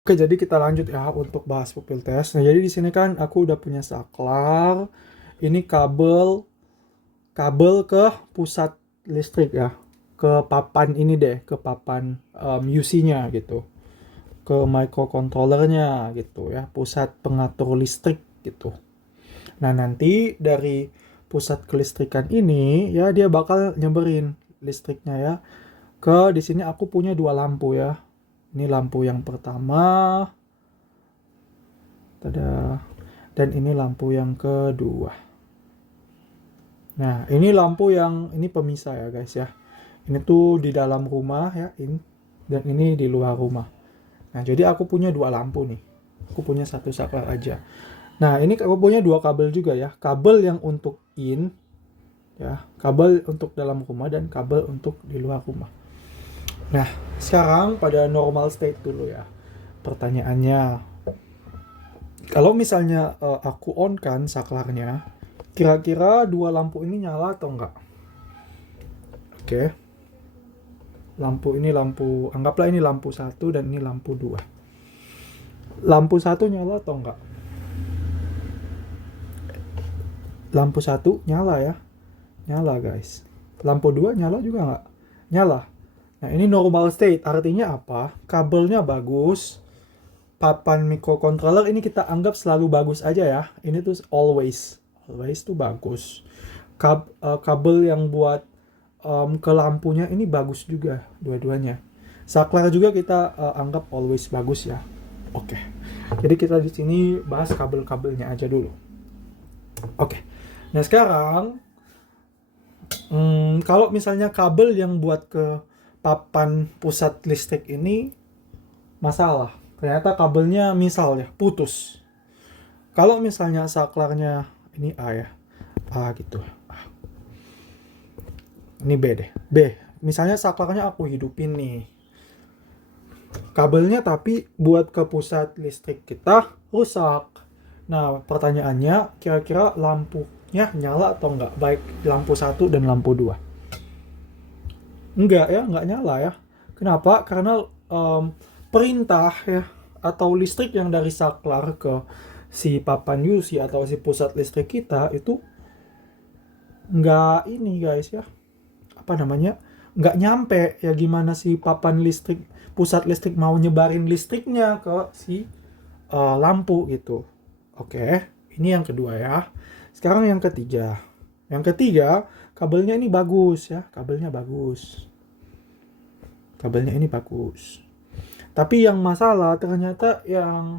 Oke, jadi kita lanjut ya untuk bahas pupil test. Nah, jadi di sini kan aku udah punya saklar. Ini kabel kabel ke pusat listrik ya. Ke papan ini deh, ke papan UC-nya gitu. Ke microcontrollernya gitu ya, pusat pengatur listrik gitu. Nah, nanti dari pusat kelistrikan ini ya dia bakal nyeberin listriknya ya. Ke di sini aku punya dua lampu ya. Ini lampu yang pertama, tada. Dan ini lampu yang kedua. Nah, ini lampu yang ini pemisah ya guys ya. Ini tuh di dalam rumah ya, ini dan ini di luar rumah. Nah, jadi aku punya dua lampu nih. Aku punya satu saklar aja. Nah, ini aku punya dua kabel juga ya. Kabel yang untuk in ya, kabel untuk dalam rumah dan kabel untuk di luar rumah. Nah, sekarang pada normal state dulu ya. Pertanyaannya, kalau misalnya aku on kan saklarnya, kira-kira dua lampu ini nyala atau enggak? Oke. Anggaplah ini lampu satu dan ini lampu dua. Lampu satu nyala atau enggak? Lampu satu nyala ya. Nyala guys. Lampu dua nyala juga enggak? Nyala. Nah, ini normal state. Artinya apa? Kabelnya bagus. Papan microcontroller ini kita anggap selalu bagus aja ya. Ini tuh always. Always tuh bagus. Kabel yang buat ke lampunya ini bagus juga dua-duanya. Saklar juga kita anggap always bagus ya. Oke. Jadi kita di sini bahas kabel-kabelnya aja dulu. Oke. Nah, sekarang kalau misalnya kabel yang buat ke papan pusat listrik ini masalah. Ternyata kabelnya misal ya putus. Kalau misalnya saklarnya ini A ya. A gitu. Ini B deh. B. Misalnya saklarnya aku hidupin nih. Kabelnya tapi buat ke pusat listrik kita rusak. Nah, pertanyaannya kira-kira lampunya nyala atau enggak? Baik lampu 1 dan lampu 2. Enggak ya, enggak nyala ya. Kenapa? Karena perintah ya atau listrik yang dari saklar ke si papan UC atau si pusat listrik kita itu enggak ini guys ya. Apa namanya? Enggak nyampe ya, gimana si papan listrik pusat listrik mau nyebarin listriknya ke si lampu gitu. Oke, ini yang kedua ya. Sekarang yang ketiga. Yang ketiga, kabelnya ini bagus ya, kabelnya bagus. Kabelnya ini bagus. Tapi yang masalah ternyata yang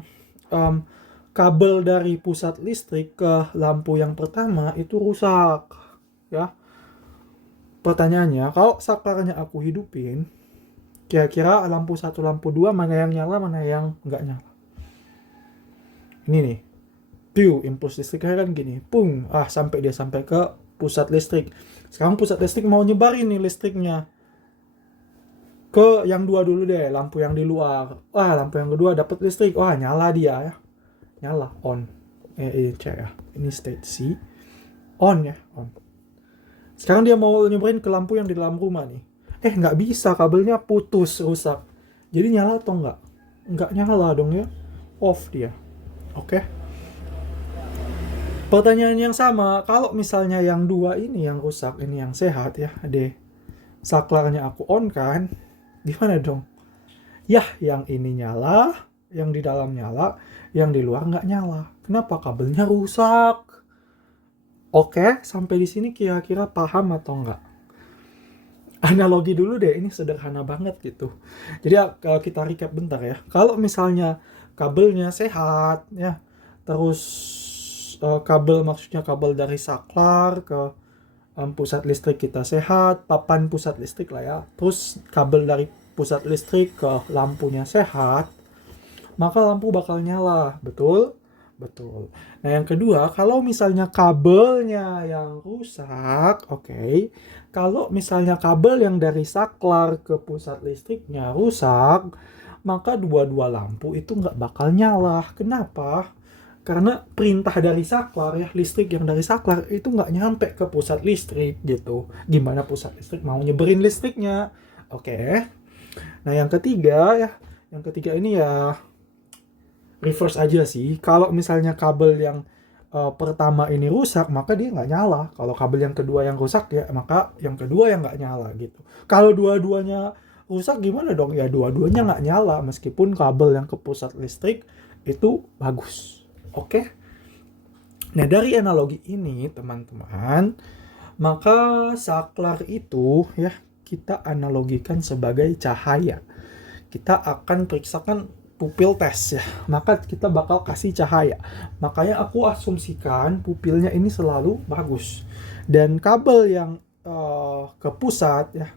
kabel dari pusat listrik ke lampu yang pertama itu rusak ya. Pertanyaannya, kalau saklarnya aku hidupin, kira-kira lampu 1, lampu 2 mana yang nyala, mana yang enggak nyala? Ini nih. Piu, impuls listriknya kan gini. Pung, sampai ke pusat listrik. Sekarang pusat listrik mau nyebarin nih listriknya ke yang dua dulu deh, lampu yang di luar. Lampu yang kedua dapat listrik. Nyala dia ya. Nyala, on. Cek ya. Ini state C. On ya, on. Sekarang dia mau nyebarin ke lampu yang di dalam rumah nih. Nggak bisa, kabelnya putus, rusak. Jadi nyala atau nggak? Nggak nyala dong ya. Off dia. Oke. Pertanyaan yang sama, kalau misalnya yang dua ini yang rusak, ini yang sehat ya, saklarnya aku on kan, gimana dong? Yah, yang ini nyala, yang di dalam nyala, yang di luar nggak nyala. Kenapa? Kabelnya rusak. Oke, sampai di sini kira-kira paham atau nggak? Analogi dulu deh, ini sederhana banget gitu. Jadi kalau kita recap bentar ya. Kalau misalnya kabelnya sehat ya, terus kabel maksudnya kabel dari saklar ke pusat listrik kita sehat, papan pusat listrik lah ya. Terus kabel dari pusat listrik ke lampunya sehat, maka lampu bakal nyala, betul? Betul. Nah, yang kedua, kalau misalnya kabelnya yang rusak, oke. Kalau misalnya kabel yang dari saklar ke pusat listriknya rusak, maka dua-dua lampu itu nggak bakal nyala. Kenapa? Karena perintah dari saklar ya, listrik yang dari saklar itu nggak nyampe ke pusat listrik gitu. Gimana pusat listrik mau nyeberin listriknya? Oke. Nah, yang ketiga ini ya reverse aja sih. Kalau misalnya kabel yang pertama ini rusak, maka dia nggak nyala. Kalau kabel yang kedua yang rusak ya, maka yang kedua yang nggak nyala gitu. Kalau dua-duanya rusak gimana dong? Ya dua-duanya nggak nyala meskipun kabel yang ke pusat listrik itu bagus. Oke? Nah dari analogi ini teman-teman, maka saklar itu ya kita analogikan sebagai cahaya. Kita akan periksakan pupil tes ya, maka kita bakal kasih cahaya. Makanya aku asumsikan pupilnya ini selalu bagus. Dan kabel yang ke pusat ya,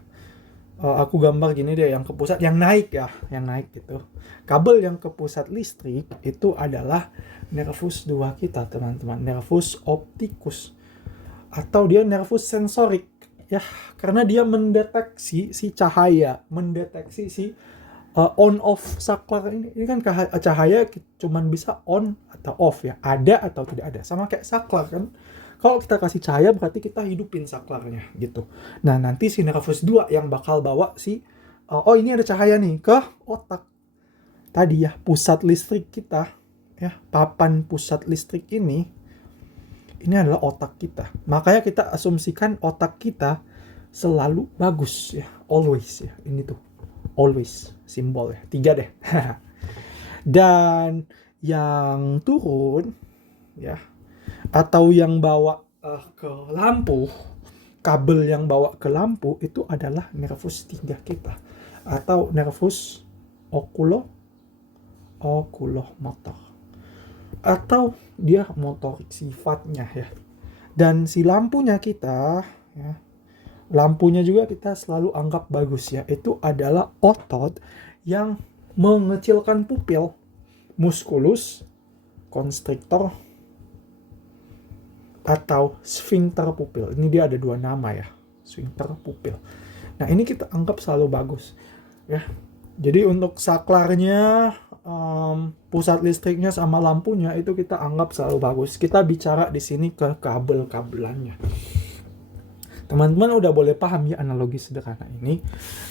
aku gambar gini deh, yang ke pusat, yang naik ya, yang naik gitu. Kabel yang ke pusat listrik itu adalah nervus 2 kita teman-teman, nervus opticus. Atau dia nervus sensorik ya, karena dia mendeteksi si cahaya, mendeteksi si on off saklar ini. Ini kan cahaya cuman bisa on atau off ya, ada atau tidak ada. Sama kayak saklar kan. Kalau kita kasih cahaya berarti kita hidupin saklarnya gitu. Nah, nanti si nervus 2 yang bakal bawa si oh ini ada cahaya nih ke otak. Tadi ya, pusat listrik kita ya, papan pusat listrik ini adalah otak kita. Makanya kita asumsikan otak kita selalu bagus ya, always ya. Ini tuh always simbol ya, 3 deh. Dan yang turun ya, atau yang bawa ke lampu, kabel yang bawa ke lampu itu adalah nervus 3 kita, atau nervus oculomotor, atau dia motorik sifatnya ya. Dan si lampunya kita ya, lampunya juga kita selalu anggap bagus ya. Itu adalah otot yang mengecilkan pupil, musculus constrictor atau sphincter pupil. Ini dia ada 2 nama ya, sphincter pupil. Nah ini kita anggap selalu bagus ya. Jadi untuk saklarnya, pusat listriknya sama lampunya itu kita anggap selalu bagus. Kita bicara di sini ke kabel-kabelannya. Teman-teman udah boleh paham ya analogi sederhana ini.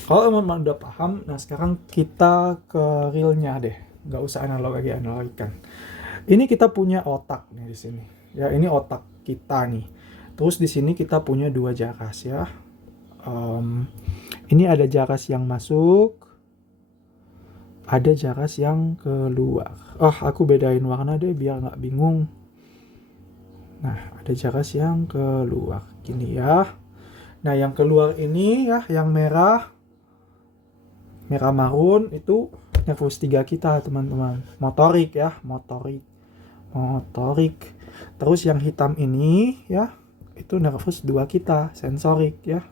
Kalau teman-teman udah paham, nah sekarang kita ke realnya deh. Nggak usah analogikan. Ini kita punya otak nih di sini. Ya ini otak kita nih. Terus di sini kita punya 2 jaras ya. Ini ada jaras yang masuk, ada jaras yang keluar. Aku bedain warna deh biar nggak bingung. Nah, ada jaras yang keluar. Gini ya. Nah, yang keluar ini ya, yang merah marun itu nervus 3 kita, teman-teman. Motorik ya, motorik. Terus yang hitam ini ya, itu nervus 2 kita, sensorik ya.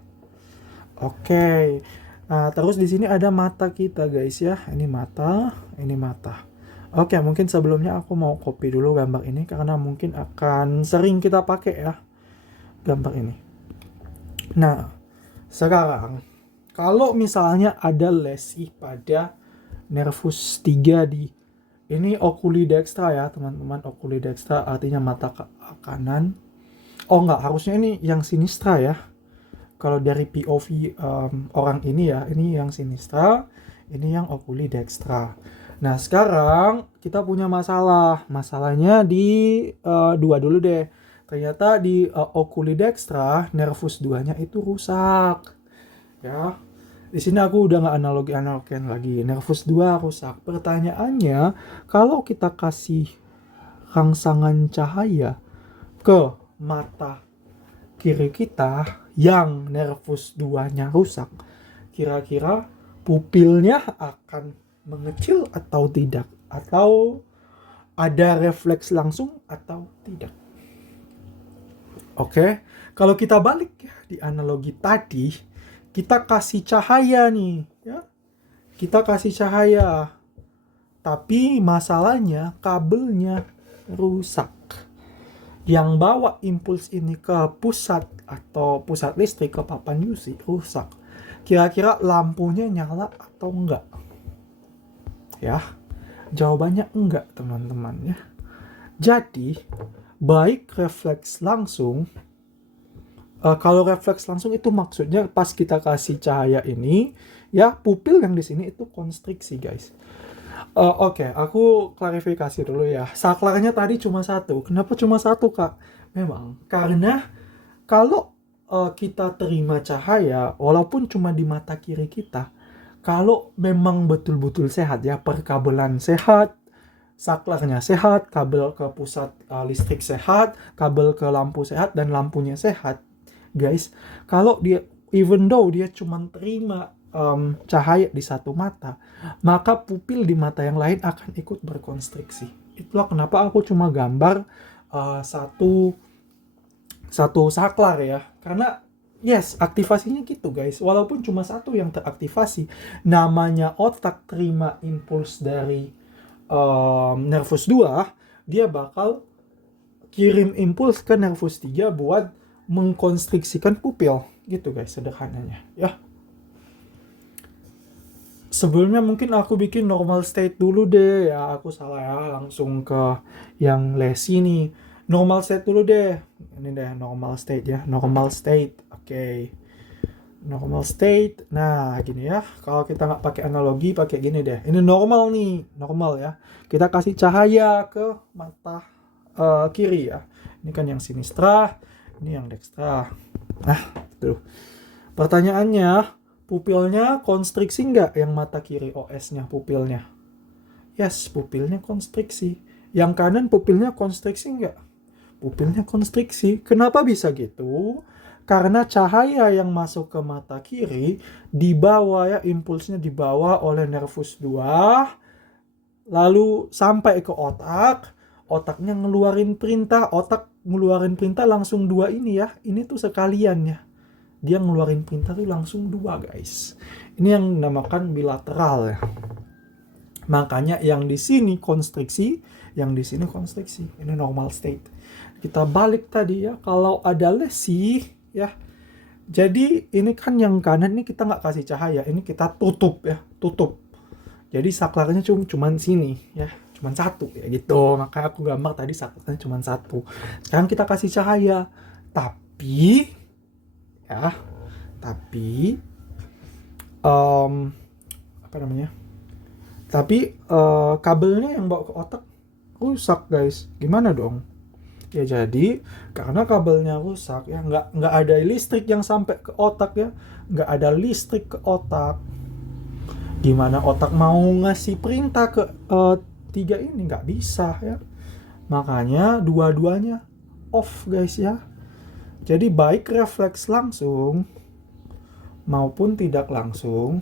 Oke. Nah, terus di sini ada mata kita, guys ya. Ini mata, ini mata. Oke, mungkin sebelumnya aku mau copy dulu gambar ini karena mungkin akan sering kita pakai ya gambar ini. Nah, sekarang kalau misalnya ada lesi pada nervus 3 di ini oculi dextra ya, teman-teman. Oculi dextra artinya mata kanan. Oh enggak, harusnya ini yang sinistra ya. Kalau dari POV orang ini ya, ini yang sinistra, ini yang oculi dextra. Nah, sekarang kita punya masalah. Masalahnya di 2 dulu deh. Ternyata di oculi dextra, nervus 2-nya itu rusak. Ya. Di sini aku udah nggak analogikan lagi. Nervus 2 rusak. Pertanyaannya, kalau kita kasih rangsangan cahaya ke mata kiri kita yang nervus 2-nya rusak, kira-kira pupilnya akan mengecil atau tidak? Atau ada refleks langsung atau tidak? Oke, kalau kita balik ya di analogi tadi, kita kasih cahaya nih ya. Kita kasih cahaya. Tapi masalahnya kabelnya rusak. Yang bawa impuls ini ke pusat atau pusat listrik, ke papan UC rusak. Kira-kira lampunya nyala atau enggak? Ya, jawabannya enggak, teman-teman ya. Jadi, baik refleks langsung, kalau refleks langsung itu maksudnya pas kita kasih cahaya ini, ya pupil yang di sini itu konstriksi, guys. Oke, aku klarifikasi dulu ya. Saklarnya tadi cuma satu. Kenapa cuma satu, Kak? Memang karena kalau kita terima cahaya, walaupun cuma di mata kiri kita, kalau memang betul-betul sehat ya, perkabelan sehat, saklarnya sehat, kabel ke pusat listrik sehat, kabel ke lampu sehat, dan lampunya sehat, guys. Kalau dia, even though dia cuma terima cahaya di satu mata, maka pupil di mata yang lain akan ikut berkonstriksi. Itulah kenapa aku cuma gambar satu saklar ya, karena yes, aktivasinya gitu guys, walaupun cuma satu yang teraktivasi, namanya otak terima impuls dari nervus 2, dia bakal kirim impuls ke nervus 3 buat mengkonstriksikan pupil gitu guys, sederhananya ya. Sebelumnya mungkin aku bikin normal state dulu deh ya, aku salah ya, langsung ke yang lesi nih. Normal state dulu deh, ini deh normal state ya, normal state. Oke. Normal state. Nah gini ya, kalau kita nggak pakai analogi, pakai gini deh, ini normal nih, normal ya. Kita kasih cahaya ke mata kiri ya, ini kan yang sinistra, ini yang dekstra. Nah tuh, pertanyaannya, pupilnya konstriksi nggak yang mata kiri? OS-nya pupilnya, yes, pupilnya konstriksi. Yang kanan pupilnya konstriksi nggak? Pupilnya konstriksi. Kenapa bisa gitu? Karena cahaya yang masuk ke mata kiri dibawa ya, impulsnya dibawa oleh nervus 2, lalu sampai ke otak, otaknya ngeluarin perintah, otak ngeluarin perintah langsung 2 ini ya. Ini tuh sekalian ya. Dia ngeluarin perintah tuh langsung 2 guys. Ini yang dinamakan bilateral ya. Makanya yang di sini konstriksi, yang di sini konstriksi. Ini normal state. Kita balik tadi ya, kalau ada lesi ya. Jadi ini kan yang kanan ini kita nggak kasih cahaya, ini kita tutup ya, tutup. Jadi saklarnya cuman sini ya, cuman satu ya gitu. Makanya aku gambar tadi saklarnya cuman satu. Sekarang kita kasih cahaya, tapi ya, tapi apa namanya? Tapi kabelnya yang bawa ke otak rusak guys. Gimana dong? Ya jadi karena kabelnya rusak ya, nggak ada listrik yang sampai ke otak ya, nggak ada listrik ke otak. Gimana otak mau ngasih perintah ke tiga ini? Nggak bisa ya. Makanya dua-duanya off guys ya. Jadi baik refleks langsung maupun tidak langsung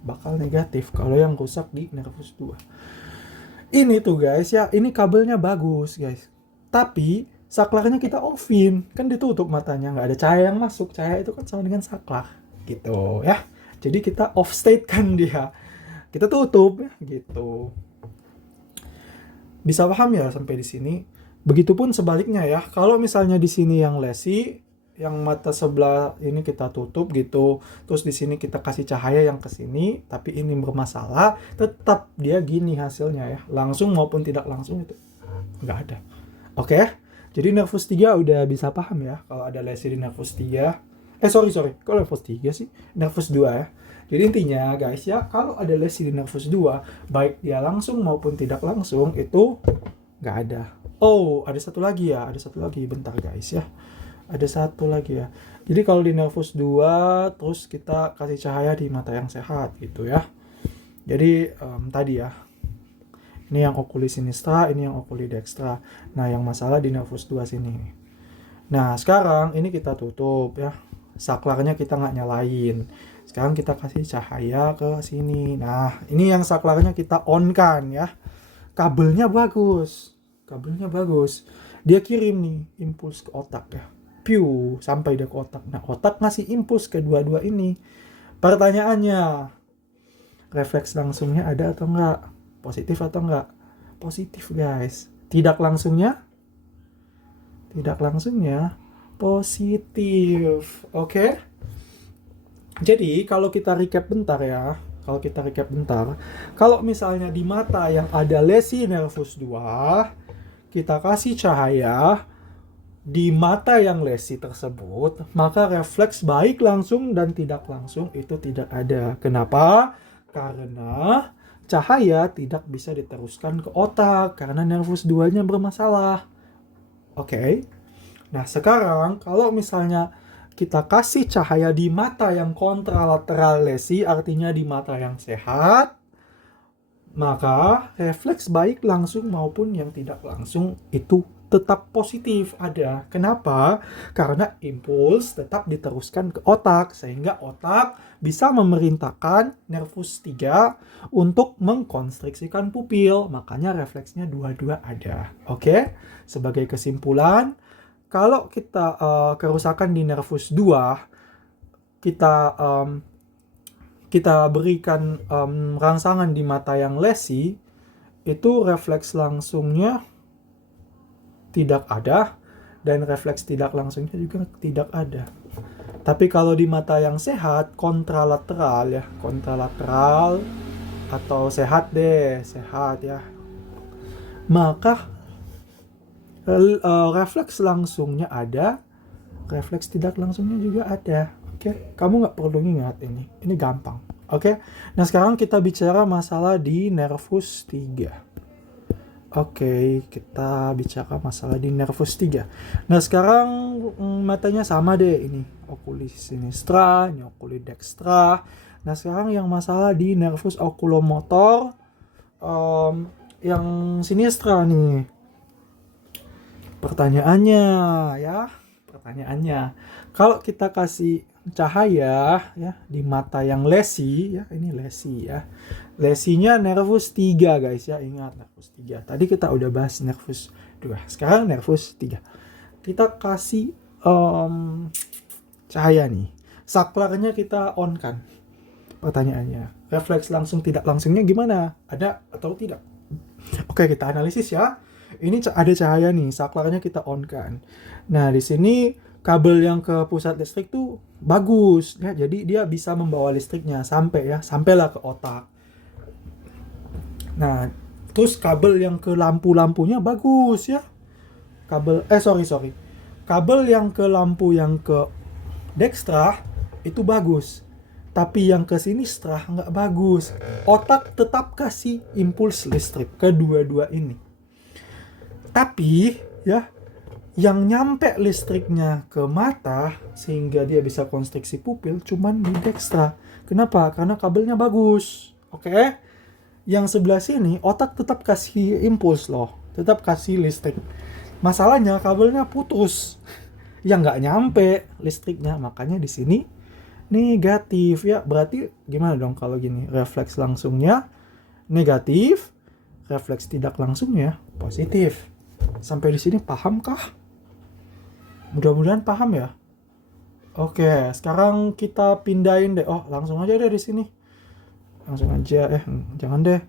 bakal negatif kalau yang rusak di nervus 2. Ini tuh guys ya, ini kabelnya bagus guys. Tapi saklarnya kita offin, kan ditutup matanya, nggak ada cahaya yang masuk. Cahaya itu kan sama dengan saklar gitu ya. Jadi kita off state kan dia. Kita tutup ya gitu. Bisa paham ya sampai di sini? Begitupun sebaliknya ya. Kalau misalnya di sini yang lesi, yang mata sebelah ini kita tutup gitu, terus di sini kita kasih cahaya yang ke sini, tapi ini bermasalah, tetap dia gini hasilnya ya. Langsung maupun tidak langsung itu nggak ada. Oke? Jadi nervus 3 udah bisa paham ya kalau ada lesi di nervus 3. Sorry. Kok nervus 3 sih? Nervus 2 ya. Jadi intinya guys ya, kalau ada lesi di nervus 2, baik dia langsung maupun tidak langsung, itu nggak ada. Oh, ada satu lagi ya. Ada satu lagi. Bentar guys ya. Ada satu lagi ya. Jadi kalau di nervus 2, terus kita kasih cahaya di mata yang sehat gitu ya. Jadi tadi ya. Ini yang oculi sinistra, ini yang oculi dextra. Nah, yang masalah di nervus 2 sini. Nah, sekarang ini kita tutup ya. Saklarnya kita nggak nyalain. Sekarang kita kasih cahaya ke sini. Nah, ini yang saklarnya kita on kan ya. Kabelnya bagus. Dia kirim nih impuls ke otak ya. Piu, sampai dia ke otak. Nah, otak ngasih impuls ke dua-dua ini. Pertanyaannya, refleks langsungnya ada atau enggak? Positif atau enggak? Positif guys. Tidak langsungnya positif. Oke? Jadi kalau kita recap bentar ya. Kalau misalnya di mata yang ada lesi nervus 2, kita kasih cahaya di mata yang lesi tersebut, maka refleks baik langsung dan tidak langsung itu tidak ada. Kenapa? Karena cahaya tidak bisa diteruskan ke otak karena nervus 2-nya bermasalah. Oke. Nah, sekarang kalau misalnya kita kasih cahaya di mata yang kontralateral lesi, artinya di mata yang sehat, maka refleks baik langsung maupun yang tidak langsung itu tetap positif ada. Kenapa? Karena impuls tetap diteruskan ke otak, sehingga otak bisa memerintahkan nervus 3 untuk mengkonstriksikan pupil. Makanya refleksnya dua-dua ada. Oke? Sebagai kesimpulan, kalau kita kerusakan di nervus 2, kita berikan rangsangan di mata yang lesi, itu refleks langsungnya tidak ada, dan refleks tidak langsungnya juga tidak ada. Tapi kalau di mata yang sehat, kontralateral ya, kontralateral atau sehat ya, maka refleks langsungnya ada, refleks tidak langsungnya juga ada. Oke, kamu nggak perlu ingat ini gampang. Oke, nah sekarang kita bicara masalah di nervus 3. Oke, kita bicara masalah di nervus 3. Nah, sekarang matanya sama deh ini. Oculis sinistra, ini oculis dextra. Nah, sekarang yang masalah di nervus oculomotor yang sinistra nih. Pertanyaannya, kalau kita kasih cahaya ya di mata yang lesi ya, ini lesi ya. Lesinya nervus 3 guys ya, ingat nervus 3. Tadi kita udah bahas nervus 2. Sekarang nervus 3. Kita kasih cahaya nih. Saklarnya kita on kan. Pertanyaannya, refleks langsung tidak langsungnya gimana? Ada atau tidak? Oke, kita analisis ya. Ini ada cahaya nih, saklarnya kita on kan. Nah, di sini kabel yang ke pusat listrik tuh bagus ya, jadi dia bisa membawa listriknya sampailah ke otak. Nah, terus kabel yang ke lampu-lampunya bagus ya. Kabel yang ke lampu yang ke dextra itu bagus. Tapi yang ke sinistra nggak bagus. Otak tetap kasih impuls listrik ke dua-dua ini. Tapi ya, yang nyampe listriknya ke mata sehingga dia bisa konstriksi pupil cuman di dextra. Kenapa? Karena kabelnya bagus. Oke? Yang sebelah sini otak tetap kasih impuls loh, tetap kasih listrik. Masalahnya kabelnya putus. Yang nggak nyampe listriknya, makanya di sini negatif ya. Berarti gimana dong kalau gini? Refleks langsungnya negatif, refleks tidak langsungnya positif. Sampai di sini paham kah? Mudah-mudahan paham ya. Oke, sekarang kita pindahin deh. Oh, langsung aja deh di sini. Langsung aja. Jangan deh.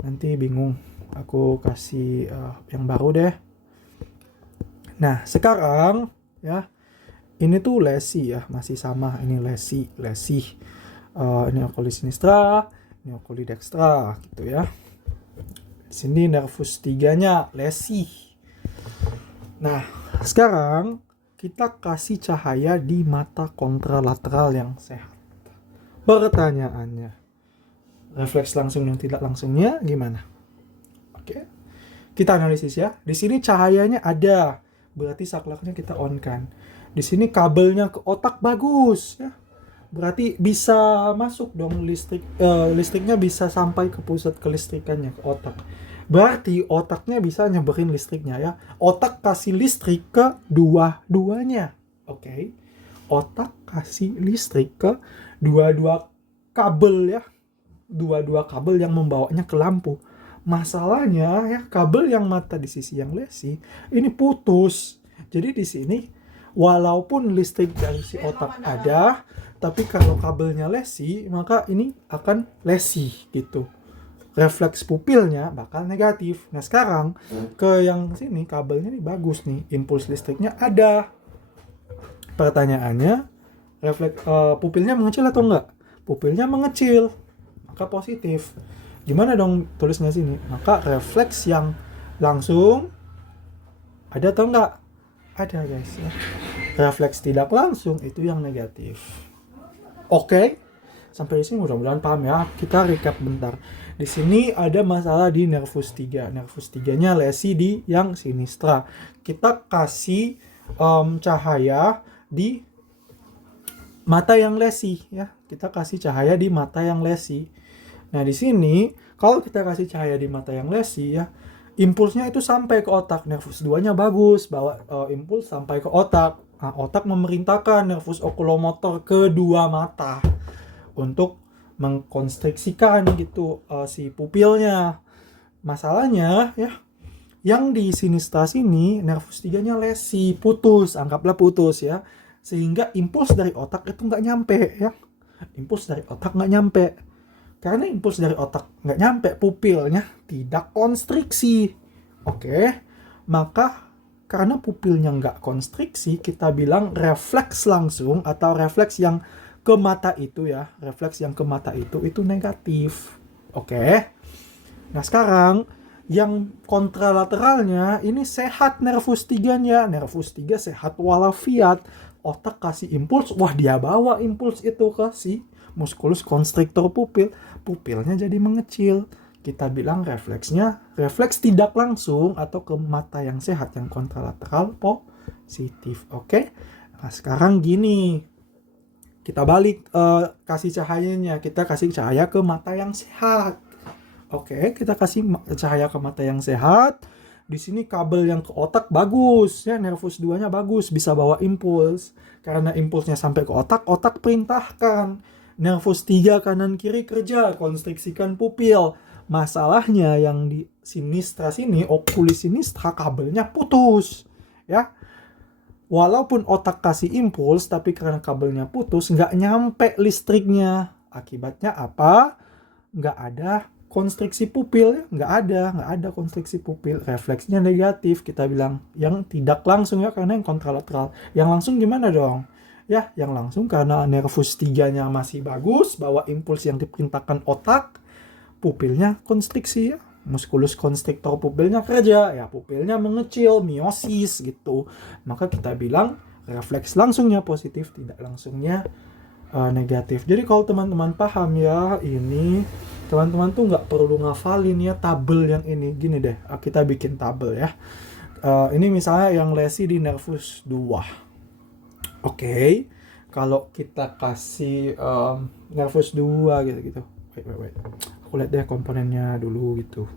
Nanti bingung. Aku kasih yang baru deh. Nah, sekarang ya. Ini tuh lesi ya, masih sama. Ini lesi. Ini oculis sinistra, ini oculis dextra gitu ya. Di sini nervus 3-nya lesi. Nah, sekarang kita kasih cahaya di mata kontralateral yang sehat. Pertanyaannya, refleks langsung yang tidak langsungnya gimana? Oke. Kita analisis ya. Di sini cahayanya ada, berarti saklarnya kita on kan. Di sini kabelnya ke otak bagus ya. Berarti bisa masuk dong listriknya bisa sampai ke pusat kelistrikannya ke otak. Berarti otaknya bisa nyeberin listriknya ya. Otak kasih listrik ke dua-duanya. Oke. Otak kasih listrik ke dua-dua kabel ya. Dua-dua kabel yang membawanya ke lampu. Masalahnya ya, kabel yang mata di sisi yang lesi ini putus. Jadi di sini walaupun listrik dari si otak ada, tapi kalau kabelnya lesi, maka ini akan lesi gitu. Refleks pupilnya bakal negatif. Nah, sekarang ke yang sini kabelnya nih bagus nih, impuls listriknya ada. Pertanyaannya, pupilnya mengecil atau enggak? Pupilnya mengecil, maka positif. Gimana dong tulisnya sini? Maka refleks yang langsung ada atau enggak? Ada guys ya. Refleks tidak langsung itu yang negatif. Oke. Sampai di sini mudah-mudahan paham ya. Kita recap bentar. Di sini ada masalah di nervus 3. Nervus 3-nya lesi di yang sinistra. Kita kasih cahaya di mata yang lesi ya. Kita kasih cahaya di mata yang lesi. Nah, di sini kalau kita kasih cahaya di mata yang lesi ya, impulsnya itu sampai ke otak. Nervus 2-nya bagus, bawa impuls sampai ke otak. Nah, otak memerintahkan nervus okulomotor kedua mata untuk mengkonstriksikan gitu si pupilnya. Masalahnya ya, yang di sinistra sini nervus 3-nya lesi, putus, anggaplah putus ya. Sehingga impuls dari otak itu nggak nyampe ya. Impuls dari otak nggak nyampe. Karena impuls dari otak nggak nyampe, pupilnya tidak konstriksi. Oke, maka karena pupilnya nggak konstriksi, kita bilang refleks langsung atau refleks yang ke mata itu ya, refleks yang ke mata itu negatif. Oke. Nah, sekarang yang kontralateralnya ini sehat nervus 3-nya. Nervus 3 sehat walafiat. Otak kasih impuls, wah dia bawa impuls itu ke si musculus constrictor pupil. Pupilnya jadi mengecil. Kita bilang refleksnya refleks tidak langsung atau ke mata yang sehat, yang kontralateral positif. Oke. Nah, sekarang gini. Kita balik kasih cahayanya. Kita kasih cahaya ke mata yang sehat. Oke, kita kasih cahaya ke mata yang sehat. Di sini kabel yang ke otak bagus ya, nervus 2-nya bagus, bisa bawa impuls. Karena impulsnya sampai ke otak, otak perintahkan nervus 3 kanan kiri kerja, konstriksikan pupil. Masalahnya yang di sinistra sini, okulis sinistra, kabelnya putus ya. Walaupun otak kasih impuls, tapi karena kabelnya putus, nggak nyampe listriknya. Akibatnya apa? Nggak ada konstriksi pupil ya, nggak ada konstriksi pupil. Refleksnya negatif, kita bilang yang tidak langsung ya, karena yang kontralateral. Yang langsung gimana dong? Ya, yang langsung karena nervus 3-nya masih bagus, bawa impuls yang diperintahkan otak, pupilnya konstriksi ya. Musculus constrictor pupilnya kerja, ya pupilnya mengecil, miosis gitu. Maka kita bilang refleks langsungnya positif, tidak langsungnya negatif. Jadi kalau teman-teman paham ya, ini teman-teman tuh nggak perlu ngafalin ya tabel yang ini. Gini deh, kita bikin tabel ya. Ini misalnya yang lesi di nervus 2. Oke. Kalau kita kasih nervus 2 gitu. Wait. Aku lihat deh komponennya dulu gitu.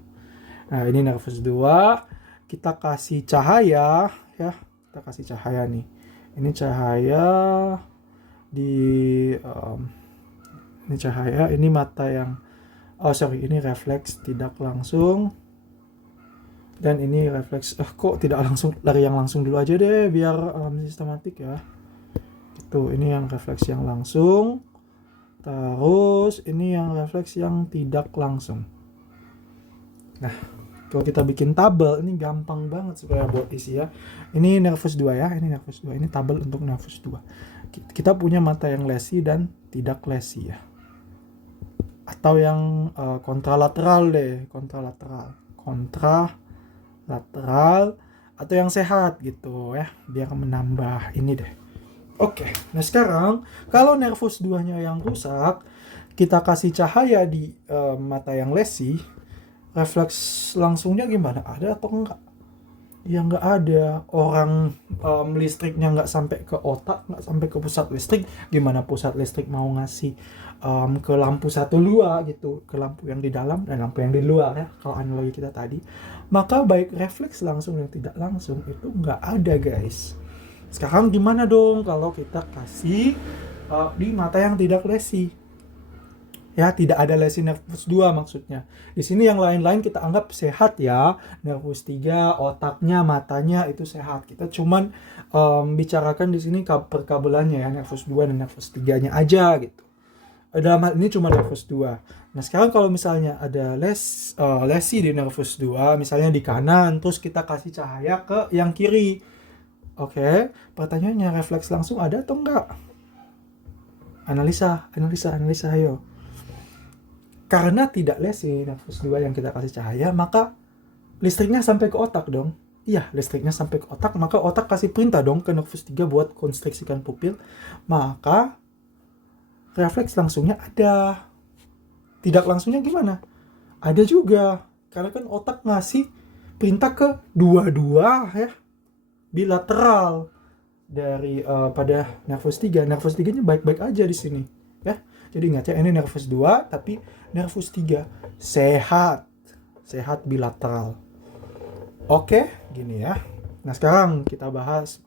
Nah, ini nervus 2. Kita kasih cahaya ya. Kita kasih cahaya nih. Ini cahaya di ini cahaya, ini mata yang ini refleks tidak langsung, dan ini refleks kok tidak langsung, dari yang langsung dulu aja deh biar sistematik ya. Itu ini yang refleks yang langsung, terus ini yang refleks yang tidak langsung. Nah, kalau kita bikin tabel ini gampang banget supaya buat isi ya. Ini nervus 2 ya, ini nervus 2, ini tabel untuk nervus 2. Kita punya mata yang lesi dan tidak lesi ya. Atau yang kontralateral deh, kontralateral atau yang sehat gitu ya, biar menambah ini deh. Oke, nah sekarang kalau nervus 2-nya yang rusak, kita kasih cahaya di mata yang lesi, refleks langsungnya gimana? Ada atau enggak? Ya nggak ada. Orang listriknya nggak sampai ke otak, nggak sampai ke pusat listrik, gimana pusat listrik mau ngasih ke lampu 1-2 gitu, ke lampu yang di dalam dan lampu yang di luar ya, kalau analogi kita tadi. Maka baik refleks langsung dan tidak langsung itu nggak ada guys. Sekarang gimana dong kalau kita kasih di mata yang tidak lesi? Ya, tidak ada lesi nervus 2 maksudnya. Di sini yang lain-lain kita anggap sehat ya. Nervus 3, otaknya, matanya itu sehat. Kita cuman bicarakan di sini perkabelannya ya, nervus 2 dan nervus 3-nya aja gitu. Dalam hal ini cuma nervus 2. Nah, sekarang kalau misalnya ada lesi di nervus 2, misalnya di kanan, terus kita kasih cahaya ke yang kiri. Oke, pertanyaannya refleks langsung ada atau enggak? Analisa ayo. Karena tidak lesi nervus 2 yang kita kasih cahaya, maka listriknya sampai ke otak dong. Iya, listriknya sampai ke otak, maka otak kasih perintah dong ke nervus 3 buat konstriksikan pupil. Maka refleks langsungnya ada. Tidak langsungnya gimana? Ada juga, karena kan otak ngasih perintah ke dua-dua ya, bilateral dari pada nervus 3. Nervus 3-nya baik-baik aja di sini ya. Jadi ingat ya, ini nervus 2 tapi nervus 3 sehat. Sehat bilateral. Oke, gini ya. Nah, sekarang kita bahas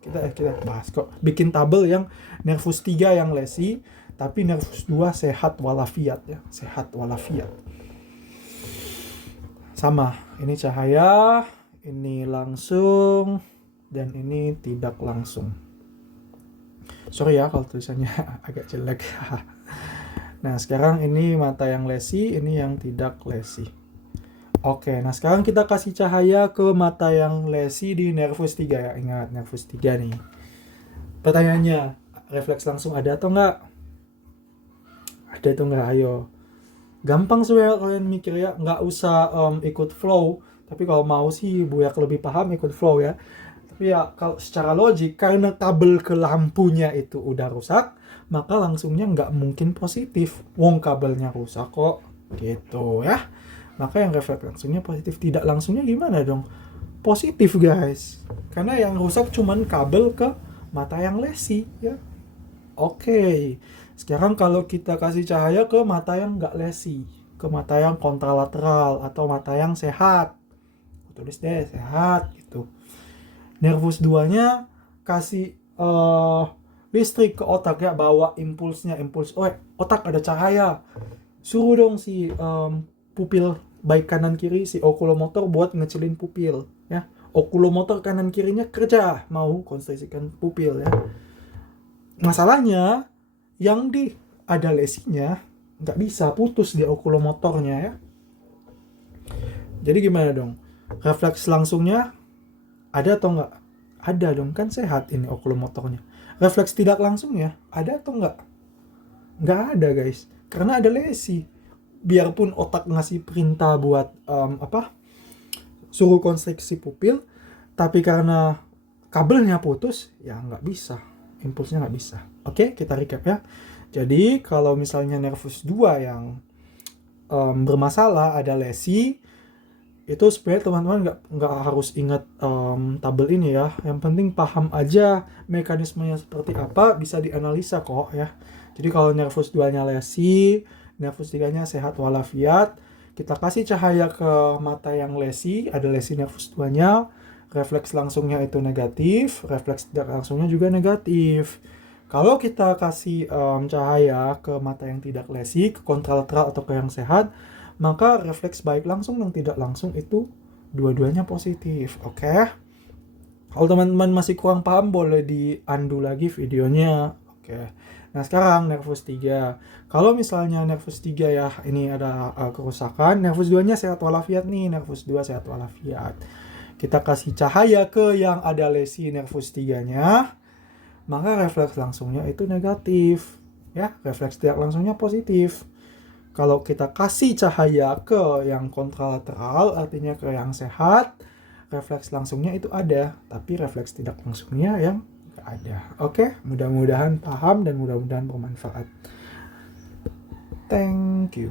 kok bikin tabel yang nervus 3 yang lesi tapi nervus 2 sehat walafiat ya. Sehat walafiat. Sama, ini cahaya, ini langsung, dan ini tidak langsung. Sorry ya kalau tulisannya agak jelek. Nah, sekarang ini mata yang lesi, ini yang tidak lesi. Oke, nah sekarang kita kasih cahaya ke mata yang lesi di nervus 3 ya. Ingat, nervus 3 nih. Pertanyaannya, refleks langsung ada atau enggak? Ada atau enggak? Ayo. Gampang sebenarnya kalian mikir ya, nggak usah ikut flow. Tapi kalau mau sih Buyak lebih paham ikut flow ya. Tapi ya kalau secara logik, karena kabel ke lampunya itu udah rusak, maka langsungnya nggak mungkin positif. Wong kabelnya rusak kok. Gitu ya. Maka yang refleks langsungnya positif. Tidak langsungnya gimana dong? Positif guys. Karena yang rusak cuman kabel ke mata yang lesi ya. Oke. Sekarang kalau kita kasih cahaya ke mata yang nggak lesi, ke mata yang kontralateral atau mata yang sehat. Tulis deh sehat gitu. Nervus 2-nya kasih listrik ke otak ya, bawa impulsnya, otak ada cahaya. Suruh dong si pupil baik kanan kiri, si okulomotor buat ngecilin pupil ya. Okulomotor kanan kirinya kerja mau konstruksikan pupil ya. Masalahnya yang ada lesinya nggak bisa, putus dia okulomotornya ya. Jadi gimana dong? Refleks langsungnya ada atau nggak? Ada dong, kan sehat ini okulomotornya. Refleks tidak langsungnya ada atau nggak? Nggak ada guys, karena ada lesi. Biarpun otak ngasih perintah buat suruh konstruksi pupil, tapi karena kabelnya putus ya nggak bisa, impulsnya nggak bisa. Oke, kita recap ya. Jadi kalau misalnya nervus 2 yang bermasalah, ada lesi, itu sebenarnya teman-teman nggak harus ingat tabel ini ya. Yang penting paham aja mekanismenya seperti apa, bisa dianalisa kok ya. Jadi kalau nervus 2-nya lesi, nervus 3-nya sehat walafiat, kita kasih cahaya ke mata yang lesi, ada lesi nervus 2-nya, refleks langsungnya itu negatif, refleks tidak langsungnya juga negatif. Kalau kita kasih cahaya ke mata yang tidak lesi, ke kontralateral atau ke yang sehat, maka refleks baik langsung dan tidak langsung itu dua-duanya positif. Oke? Kalau teman-teman masih kurang paham, boleh di-undo lagi videonya. Oke. Nah, sekarang nervus 3. Kalau misalnya nervus 3 ya, ini ada kerusakan, nervus 2-nya sehat walafiat nih, nervus 2 sehat walafiat. Kita kasih cahaya ke yang ada lesi nervus 3-nya, maka refleks langsungnya itu negatif ya, refleks tidak langsungnya positif. Kalau kita kasih cahaya ke yang kontralateral, artinya ke yang sehat, refleks langsungnya itu ada, tapi refleks tidak langsungnya yang nggak ada. Oke, mudah-mudahan paham dan mudah-mudahan bermanfaat. Thank you.